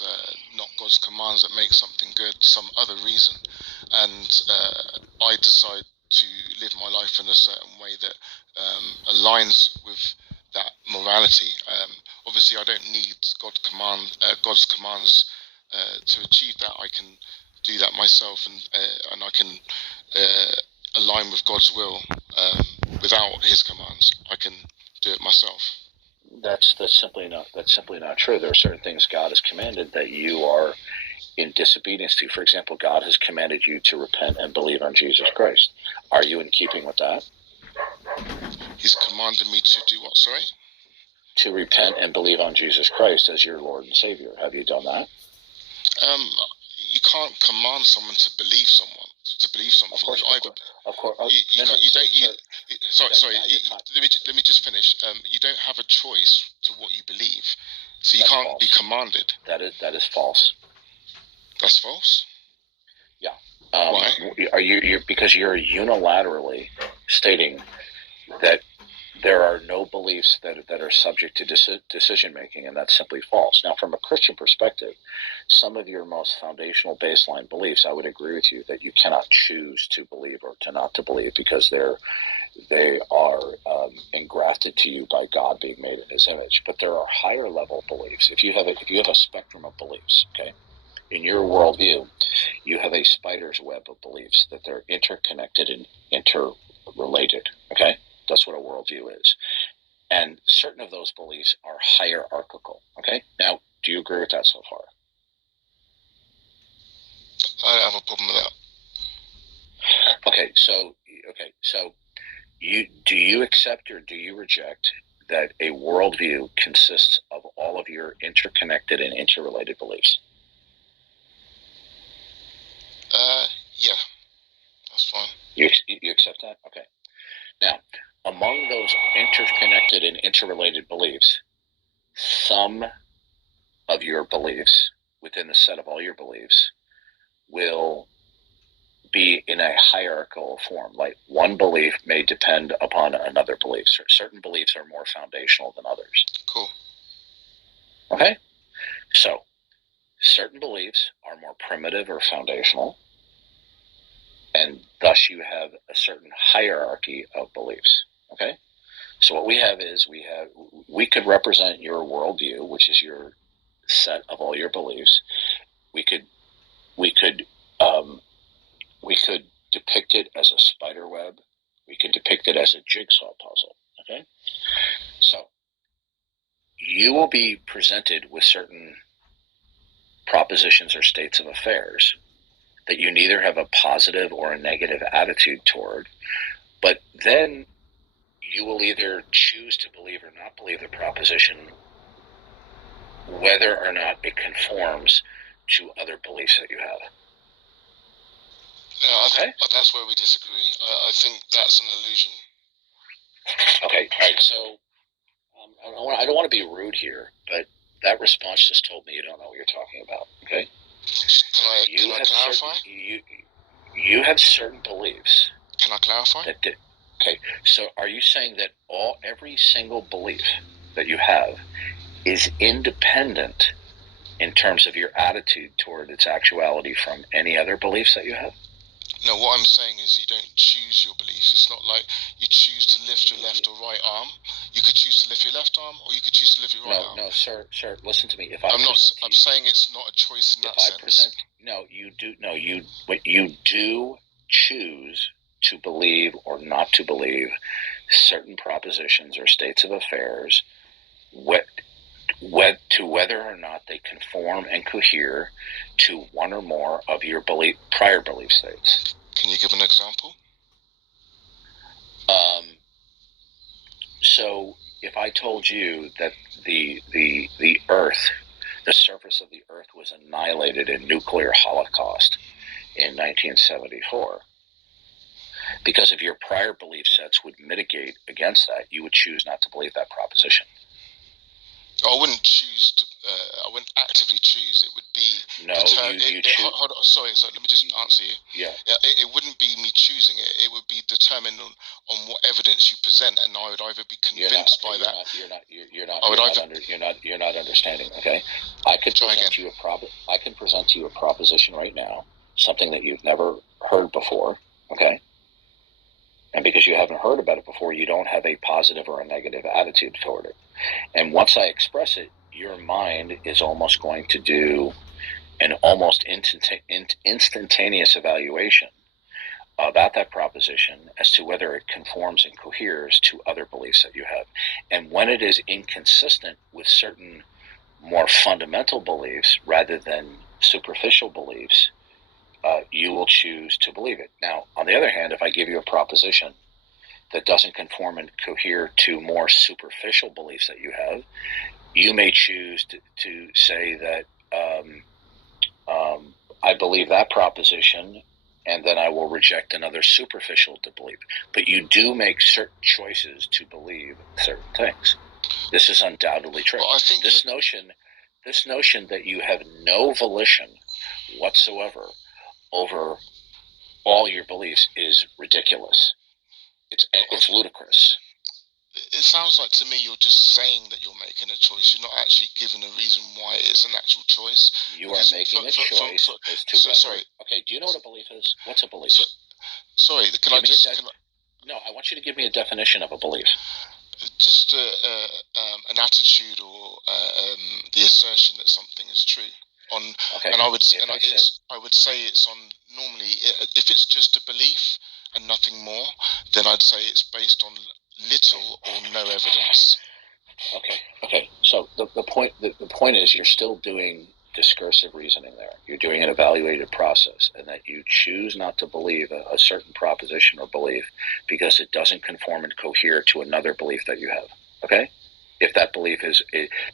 it's not God's commands that make something good, some other reason, and I decide to live my life in a certain way that aligns with that morality. Obviously, I don't need God's commands to achieve that. I can do that myself, and I can align with God's will without His commands. I can do it myself. That's simply not true. There are certain things God has commanded that you are in disobedience to. For example, God has commanded you to repent and believe on Jesus Christ. Are you in keeping with that? He's commanded me to do what, sorry? To repent and believe on Jesus Christ as your Lord and Savior. Have you done that? You can't command someone to believe something. Of course. Sorry. Let me just finish. You don't have a choice to what you believe, so you can't be commanded. That is false. That's false. Yeah. Why? Are you because you're unilaterally stating that there are no beliefs that are subject to decision making, and that's simply false. Now, from a Christian perspective, some of your most foundational baseline beliefs, I would agree with you that you cannot choose to believe or to not to believe because they are engrafted to you by God being made in His image. But there are higher level beliefs. If you have a spectrum of beliefs, okay, in your worldview, you have a spider's web of beliefs that they're interconnected and interrelated. Okay. That's what a worldview is. And certain of those beliefs are hierarchical. Okay? Now, do you agree with that so far? I don't have a problem with that. Okay, so do you accept or do you reject that a worldview consists of all of your interconnected and interrelated beliefs? Yeah. That's fine. You accept that? Okay. Now, among those interconnected and interrelated beliefs, some of your beliefs within the set of all your beliefs will be in a hierarchical form. Like one belief may depend upon another belief. Certain beliefs are more foundational than others. Cool. Okay? So, certain beliefs are more primitive or foundational, and thus you have a certain hierarchy of beliefs. Okay? So what we have is we could represent your worldview, which is your set of all your beliefs. We could depict it as a spider web. We could depict it as a jigsaw puzzle. Okay, so you will be presented with certain propositions or states of affairs that you neither have a positive or a negative attitude toward, but then you will either choose to believe or not believe the proposition, whether or not it conforms to other beliefs that you have. That's where we disagree. I think that's an illusion. Okay, all right. So I don't want to be rude here, but that response just told me you don't know what you're talking about. Okay. Can I clarify? You have certain beliefs. Can I clarify? Okay. So are you saying that every single belief that you have is independent in terms of your attitude toward its actuality from any other beliefs that you have? No, what I'm saying is you don't choose your beliefs. It's not like you choose to lift your left or right arm. You could choose to lift your left arm, or you could choose to lift your right arm. No, sir. Listen to me. I'm saying it's not a choice in that sense. You do choose to believe or not to believe certain propositions or states of affairs, whether or not they conform and cohere to one or more of your prior belief states. Can you give an example? So if I told you that the Earth, the surface of the Earth was annihilated in nuclear holocaust in 1974, because of your prior belief sets would mitigate against that, you would choose not to believe that proposition. I wouldn't choose to. I wouldn't actively choose. It would be. No, you choose. Hold on, sorry. Let me just answer you. Yeah. It wouldn't be me choosing it. It would be determined on what evidence you present, and I would either be convinced by that. You're not understanding. Okay, I could present to you I can present to you a proposition right now, something that you've never heard before. Okay. And because you haven't heard about it before, you don't have a positive or a negative attitude toward it. And once I express it, your mind is almost going to do an almost instantaneous evaluation about that proposition as to whether it conforms and coheres to other beliefs that you have. And when it is inconsistent with certain more fundamental beliefs rather than superficial beliefs, you will choose to believe it. Now, on the other hand, if I give you a proposition that doesn't conform and cohere to more superficial beliefs that you have, you may choose to say that I believe that proposition, and then I will reject another superficial to believe. But you do make certain choices to believe certain things. This is undoubtedly true. Well, I think this notion that you have no volition whatsoever over all your beliefs is ridiculous. It's ludicrous. It sounds like to me you're just saying that you're making a choice. You're not actually giving a reason why it's an actual choice. You are making a choice as to whether. Sorry. Okay, do you know what a belief is? What's a belief? Sorry, No, I want you to give me a definition of a belief. Just an attitude or the assertion that something is true. And I would say it's on normally if it's just a belief and nothing more, then I'd say it's based on little or no evidence. Okay. So the point is you're still doing discursive reasoning there. You're doing an evaluated process, and that you choose not to believe a certain proposition or belief because it doesn't conform and cohere to another belief that you have. Okay? If that belief is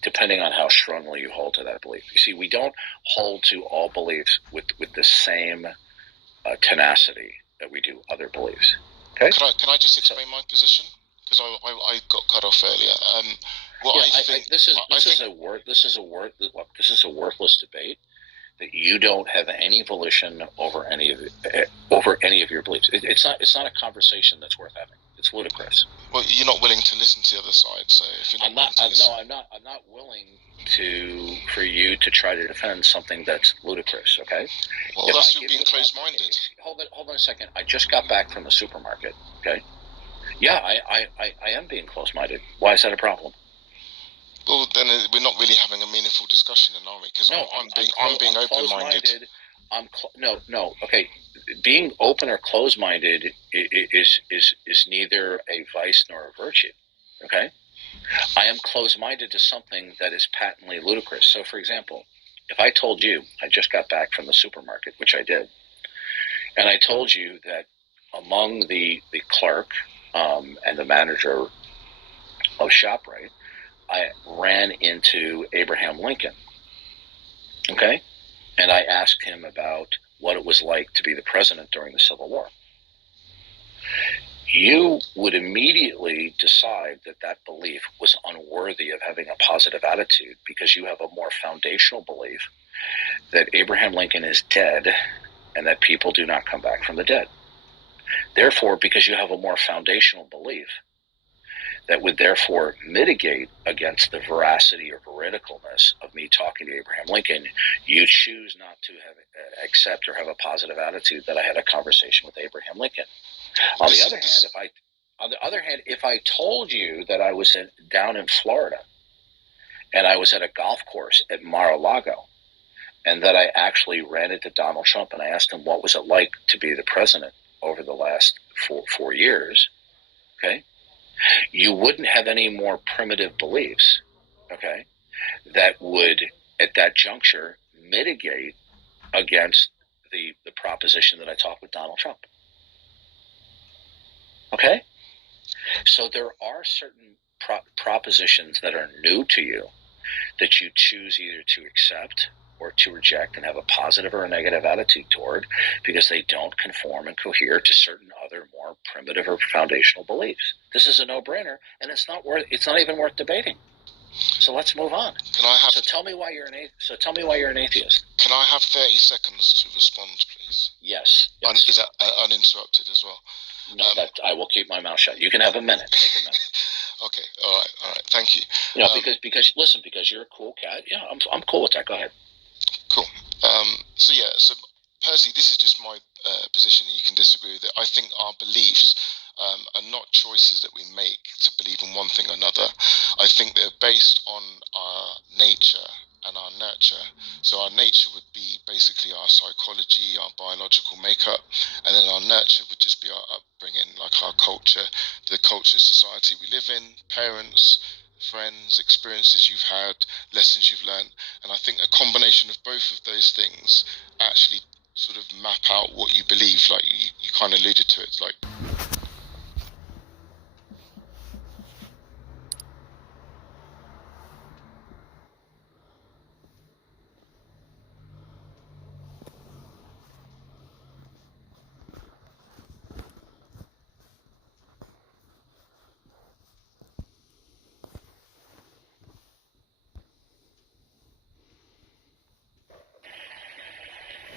depending on how strongly you hold to that belief. You see, we don't hold to all beliefs with the same tenacity that we do other beliefs. Okay? Can I just explain my position? Because I got cut off earlier. This is a worthless debate. That you don't have any volition over any of your beliefs. It's not a conversation that's worth having. It's ludicrous. Well, you're not willing to listen to the other side, so if you're not, I'm not willing for you to try to defend something that's ludicrous. Okay. Well, that's you being closed-minded. Hold on a second. I just got back from the supermarket. Okay. Yeah, I am being close-minded. Why is that a problem? Well, then we're not really having a meaningful discussion, are we? Because I'm being open-minded. No. Okay, being open or closed-minded is neither a vice nor a virtue. Okay, I am closed-minded to something that is patently ludicrous. So, for example, if I told you I just got back from the supermarket, which I did, and I told you that among the clerk and the manager of ShopRite, I ran into Abraham Lincoln, okay? And I asked him about what it was like to be the president during the Civil War. You would immediately decide that belief was unworthy of having a positive attitude because you have a more foundational belief that Abraham Lincoln is dead and that people do not come back from the dead. Therefore, because you have a more foundational belief, that would therefore mitigate against the veracity or veridicalness of me talking to Abraham Lincoln, you choose not to accept or have a positive attitude that I had a conversation with Abraham Lincoln. On the other hand, if I told you that I was down in Florida and I was at a golf course at Mar-a-Lago and that I actually ran into Donald Trump and I asked him what was it like to be the president over the last four years, okay? You wouldn't have any more primitive beliefs, okay, that would, at that juncture, mitigate against the proposition that I talked with Donald Trump. Okay? So there are certain propositions that are new to you that you choose either to accept or to reject and have a positive or a negative attitude toward because they don't conform and cohere to certain other more primitive or foundational beliefs. This is a no-brainer, and it's not even worth debating. So let's move on. Can I have? So tell me why you're an atheist. Can I have 30 seconds to respond, please? Yes. Is that uninterrupted as well? No, I will keep my mouth shut. You can have a minute. Take a minute. Okay. All right. Thank you. Because listen, because you're a cool cat. Yeah, I'm cool with that. Go ahead. Cool. So Percy, this is just my position, and you can disagree with it. I think our beliefs are not choices that we make to believe in one thing or another. I think they're based on our nature and our nurture. So our nature would be basically our psychology, our biological makeup, and then our nurture would just be our upbringing, like our culture, the culture society we live in, parents, friends, experiences you've had, lessons you've learned. And I think a combination of both of those things actually sort of map out what you believe. Like you kind of alluded to it, like.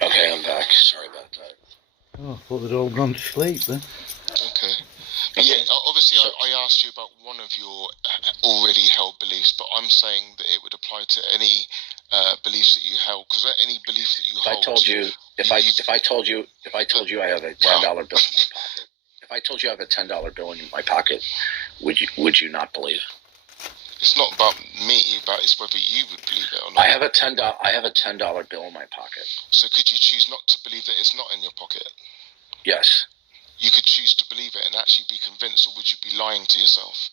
Okay, I'm back. Sorry about that. Oh, I thought they'd all gone to sleep then. Okay. But yeah, obviously I asked you about one of your already held beliefs, but I'm saying that it would apply to any beliefs that you held, because any belief that you hold. If I told you I have a $10 bill in my pocket, if I told you I have a $10 bill in my pocket, would you not believe? It's not about me, but it's whether you would believe it or not. I have a $10 bill in my pocket. So could you choose not to believe that it's not in your pocket? Yes. You could choose to believe it and actually be convinced, or would you be lying to yourself?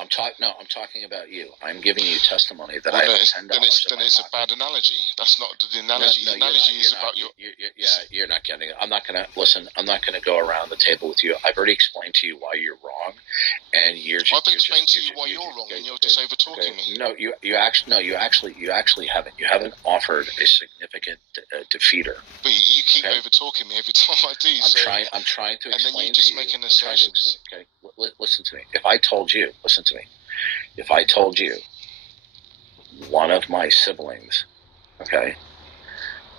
I'm talking about you. I'm giving you testimony that I have $10. Then it's a bad analogy. That's not the analogy. The analogy is about your. You're not getting it. I'm not gonna listen. I'm not gonna go around the table with you. I've already explained to you why you're wrong, and you're. I've explained to you why you're wrong, and you're just over talking me. No, you actually haven't. You haven't offered a significant defeater. But you keep over talking me every time I do. I'm trying to explain to you. And then you just make an assertion. Okay, listen to me. If I told you one of my siblings, okay,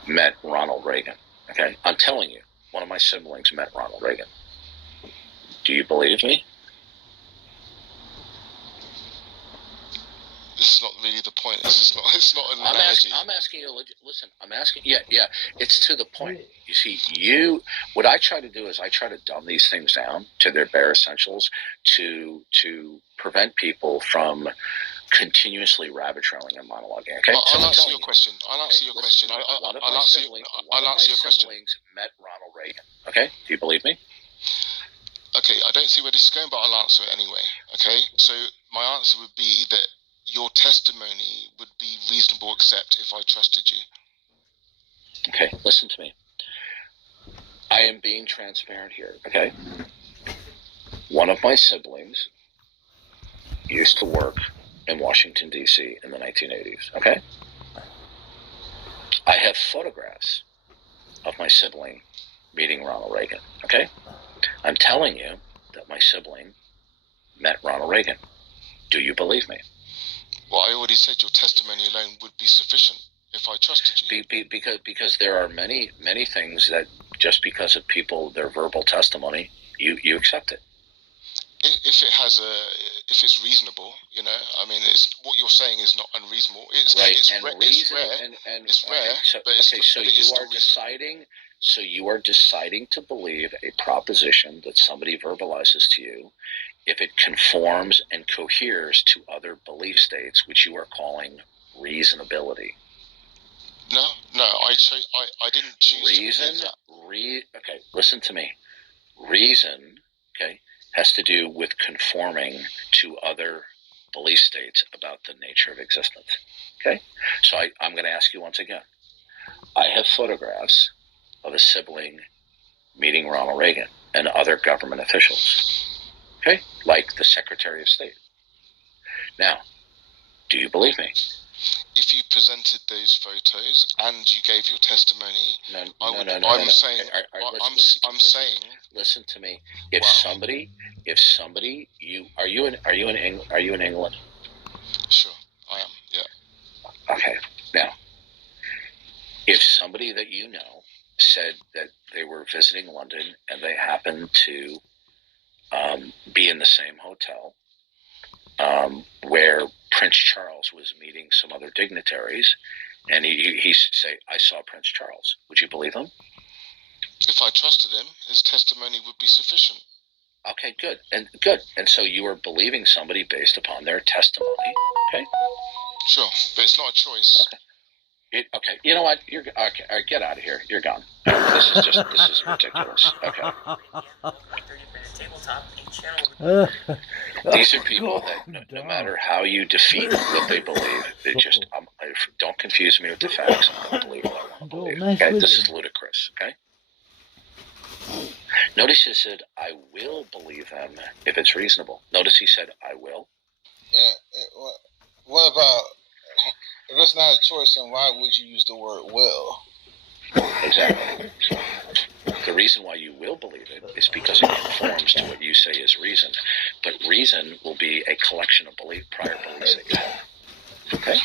met Ronald Reagan, okay, I'm telling you, one of my siblings met Ronald Reagan. Do you believe me? This is not really the point. It's not an analogy. I'm asking you. Listen, I'm asking. Yeah. It's to the point. You see, what I try to do is I try to dumb these things down to their bare essentials to prevent people from continuously rabbit trailing and monologuing. Okay. I'll answer your question. I'll answer your question. One of my siblings met Ronald Reagan. Okay. Do you believe me? Okay. I don't see where this is going, but I'll answer it anyway. Okay. So my answer would be that your testimony would be reasonable, except if I trusted you. Okay, listen to me. I am being transparent here, okay? One of my siblings used to work in Washington, D.C. in the 1980s, okay? I have photographs of my sibling meeting Ronald Reagan, okay? I'm telling you that my sibling met Ronald Reagan. Do you believe me? Well, I already said your testimony alone would be sufficient if I trusted you. Because there are many things that just because of their verbal testimony, you accept it. If it's reasonable, I mean, it's what you're saying is not unreasonable. It's right, it's and rare. It's rare, but so you are deciding to believe a proposition that somebody verbalizes to you if it conforms and coheres to other belief states, which you are calling reasonability. No, I didn't choose okay, listen to me. Reason, okay, has to do with conforming to other belief states about the nature of existence. Okay? So I'm going to ask you once again. I have photographs of a sibling meeting Ronald Reagan and other government officials. Okay? Like the Secretary of State. Now, do you believe me? If you presented those photos and you gave your testimony, Listen to me. If somebody, are you in England? Okay. Now, if somebody that you know said that they were visiting London and they happened to be in the same hotel where Prince Charles was meeting some other dignitaries, and he say, "I saw Prince Charles," would you believe him? If I trusted him, his testimony would be sufficient. Okay, good. And so you are believing somebody based upon their testimony. Okay. Sure, but it's not a choice. Okay. Okay. You know what? You're okay. All right, get out of here. You're gone. This is ridiculous. Okay. These are people that no matter how you defeat what they believe, they just don't confuse me with the facts. I'm going to believe what I want to believe. Okay, this is ludicrous. Okay. Notice he said, "I will believe them if it's reasonable." Notice he said, "I will." Yeah. What about if it's not a choice? Then why would you use the word will? Exactly. The reason why you will believe it is because it conforms to what you say is reason. But reason will be a collection of prior beliefs that you have. Okay?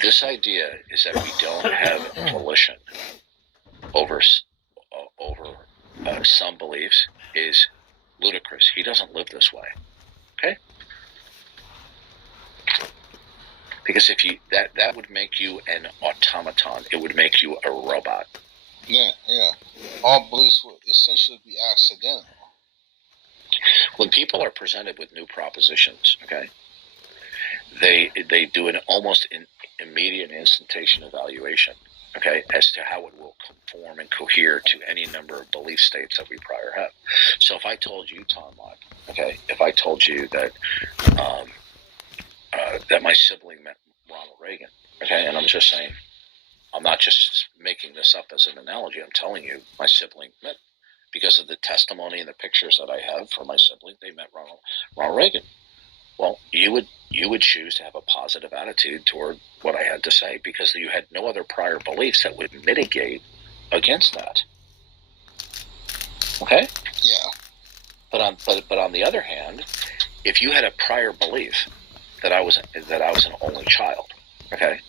This idea is that we don't have volition over some beliefs is ludicrous. He doesn't live this way. Okay? Because if you that would make you an automaton. It would make you a robot. Yeah. All beliefs would essentially be accidental. When people are presented with new propositions, okay, they do an almost immediate instantaneous evaluation, okay, as to how it will conform and cohere to any number of belief states that we prior have. So if I told you, Tom Locke, okay, if I told you that that my sibling met Ronald Reagan, okay, and I'm just saying, I'm not just making this up as an analogy. I'm telling you, my sibling met, because of the testimony and the pictures that I have from my sibling, they met Ronald Reagan. Well, you would choose to have a positive attitude toward what I had to say because you had no other prior beliefs that would mitigate against that. Okay? Yeah. But on the other hand, if you had a prior belief that I was an only child, okay,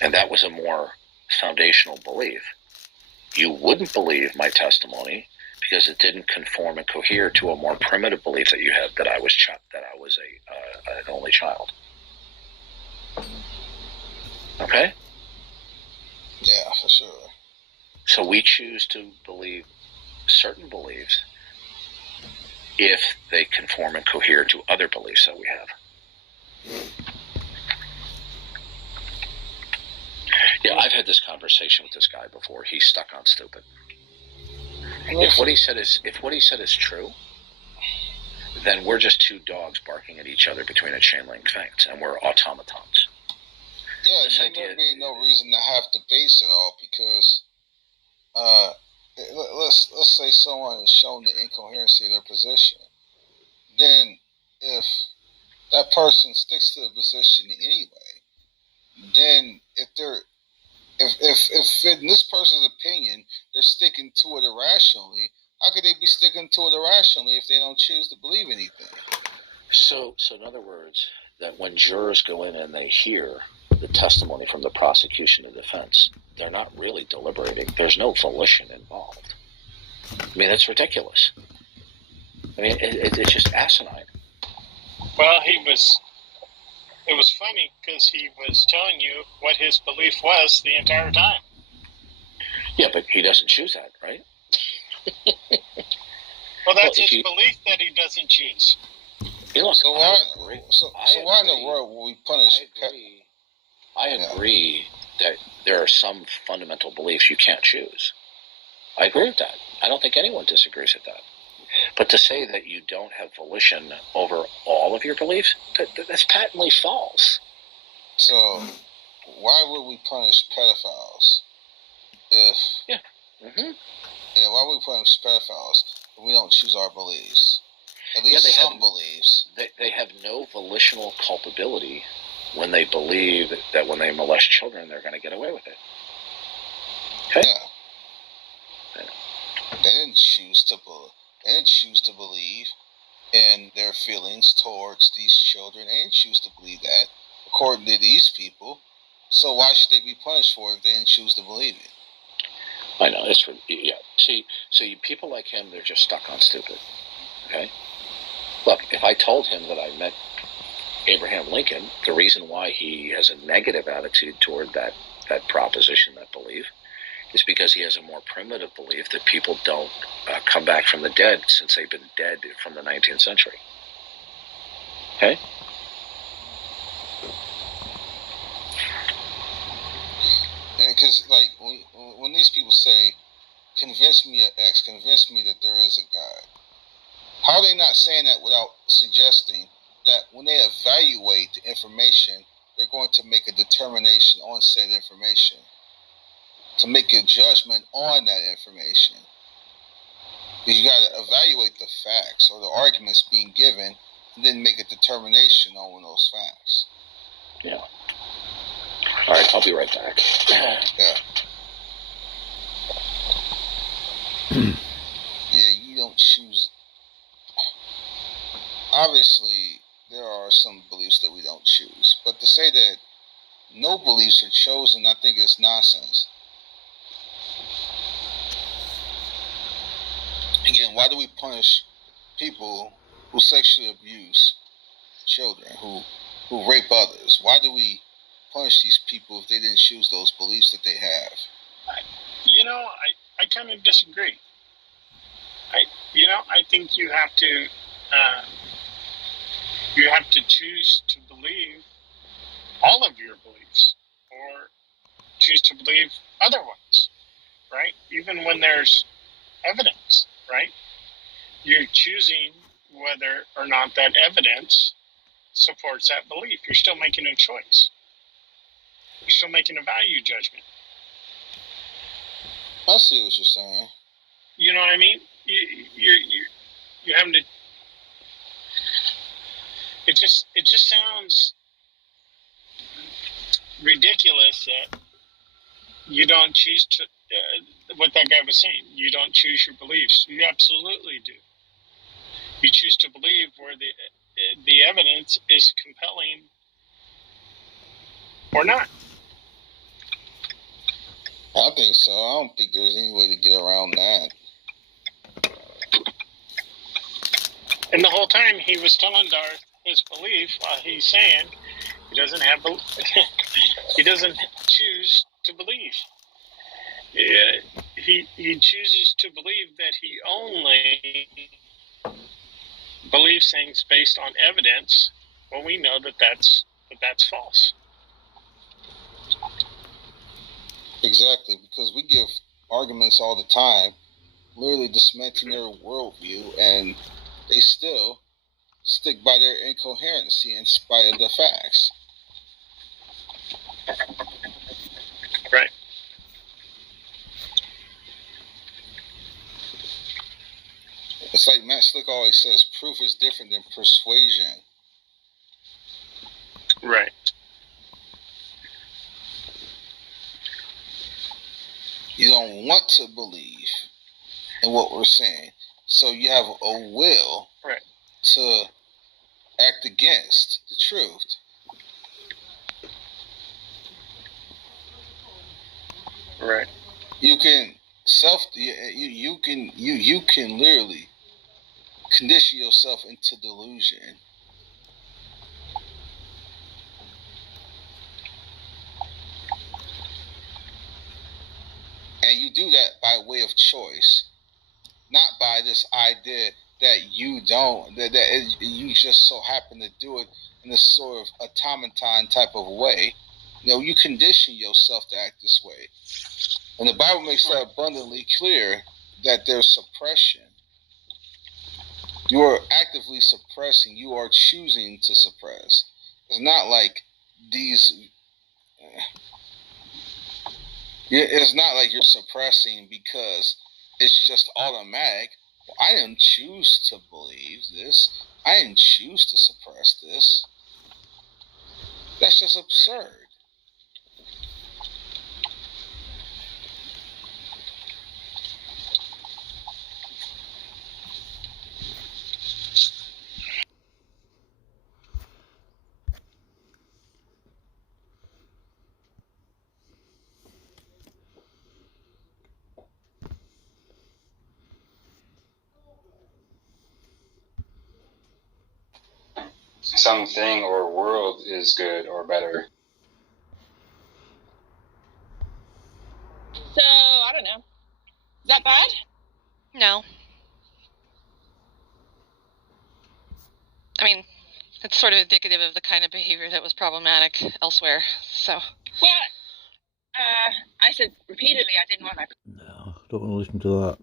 and that was a more foundational belief, you wouldn't believe my testimony because it didn't conform and cohere to a more primitive belief that you had that I was an only child. Okay? Yeah, for sure. So we choose to believe certain beliefs if they conform and cohere to other beliefs that we have. Yeah, I've had this conversation with this guy before. He's stuck on stupid. If what he said is true, then we're just two dogs barking at each other between a chain link fence, and we're automatons. Yeah, there'd be no reason to have debates at all because, let's say someone has shown the incoherency of their position. Then, if that person sticks to the position anyway, then if in this person's opinion they're sticking to it irrationally, how could they be sticking to it irrationally if they don't choose to believe anything? So in other words, that when jurors go in and they hear the testimony from the prosecution and defense, they're not really deliberating. There's no volition involved. I mean, that's ridiculous. I mean, it's just asinine. Well, it was funny because he was telling you what his belief was the entire time. Yeah, but he doesn't choose that, right? Well, that's his belief that he doesn't choose. Hey, look, so why in the world will we punish? I agree that there are some fundamental beliefs you can't choose. I agree with that. I don't think anyone disagrees with that. But to say that you don't have volition over all of your beliefs, that's patently false. So why would we punish pedophiles if... Yeah. Mm-hmm. Yeah, why would we punish pedophiles if we don't choose our beliefs? At least some beliefs. They have no volitional culpability when they believe that when they molest children, they're going to get away with it. Okay? Yeah. They didn't choose to believe. in their feelings towards these children and choose to believe that, according to these people. So why should they be punished for it if they didn't choose to believe it? I know it's yeah. See, people like him, they're just stuck on stupid. Okay. Look, if I told him that I met Abraham Lincoln, the reason why he has a negative attitude toward that proposition, that belief, is because he has a more primitive belief that people don't come back from the dead since they've been dead from the 19th century. Okay? Because, like, when these people say, convince me of X, convince me that there is a God, how are they not saying that without suggesting that when they evaluate the information, they're going to make a determination on said information, to make a judgment on that information? Because you got to evaluate the facts or the arguments being given, and then make a determination on those facts. Yeah. All right, I'll be right back. Yeah. Yeah, you don't choose. Obviously, there are some beliefs that we don't choose, but to say that no beliefs are chosen, I think is nonsense. Again, why do we punish people who sexually abuse children, who rape others? Why do we punish these people if they didn't choose those beliefs that they have? You know, I kind of disagree. I think you have to choose to believe all of your beliefs, or choose to believe other ones, right? Even when there's evidence, right? You're choosing whether or not that evidence supports that belief. You're still making a choice. You're still making a value judgment. I see what you're saying. You know what I mean? You're having to. It just sounds ridiculous that you don't choose to. What that guy was saying, you don't choose your beliefs. You absolutely do. You choose to believe where the evidence is compelling or not. I think so. I don't think there's any way to get around that. And the whole time he was telling Darth his belief, while he's saying he doesn't have, he doesn't choose to believe. He chooses to believe that he only believes things based on evidence, when we know that that's false. Exactly, because we give arguments all the time, literally dismantling their worldview, and they still stick by their incoherency in spite of the facts. Right. It's like Matt Slick always says, proof is different than persuasion. Right. You don't want to believe in what we're saying, so you have a will right. to act against the truth. Right. You can you can literally condition yourself into delusion. And you do that by way of choice, not by this idea that you just so happen to do it in this sort of automaton type of way. You condition yourself to act this way. And the Bible makes that abundantly clear, that there's suppression. You are actively suppressing. You are choosing to suppress. It's not like it's not like you're suppressing because it's just automatic. Well, I didn't choose to believe this. I didn't choose to suppress this. That's just absurd. something or world is good or better. So, I don't know. Is that bad? No. I mean, it's sort of indicative of the kind of behavior that was problematic elsewhere, so. Well, I said repeatedly I didn't want my... No, I don't want to listen to that.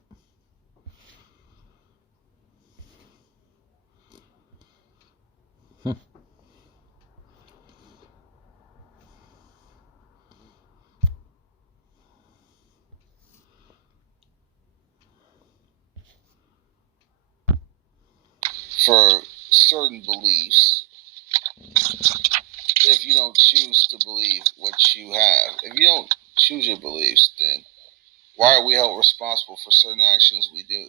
For certain beliefs, if you don't choose to believe what you have, if you don't choose your beliefs, then why are we held responsible for certain actions we do?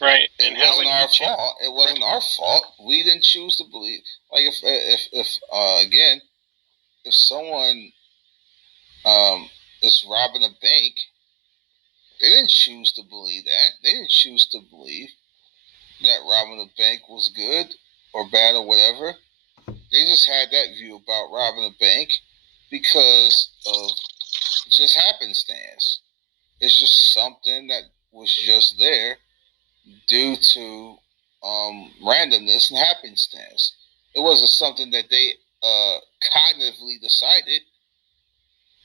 Right. It And how wasn't would our you check? fault. It wasn't our fault. We didn't choose to believe. Like if again, if someone is robbing a bank, they didn't choose to believe that. They didn't choose to believe that robbing a bank was good or bad or whatever. They just had that view about robbing a bank because of just happenstance. It's just something that was just there due to randomness and happenstance. It wasn't something that they cognitively decided.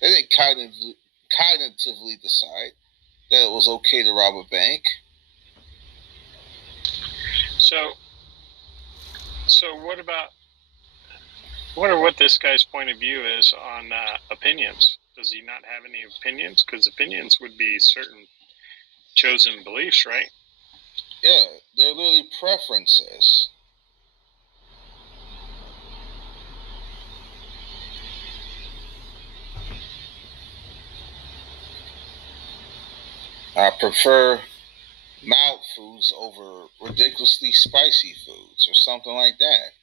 They didn't cognitively decide that it was okay to rob a bank. So what this guy's point of view is on opinions. Does he not have any opinions? Because opinions would be certain chosen beliefs, right? Yeah, they're literally preferences. I prefer mild foods over ridiculously spicy foods or something like that.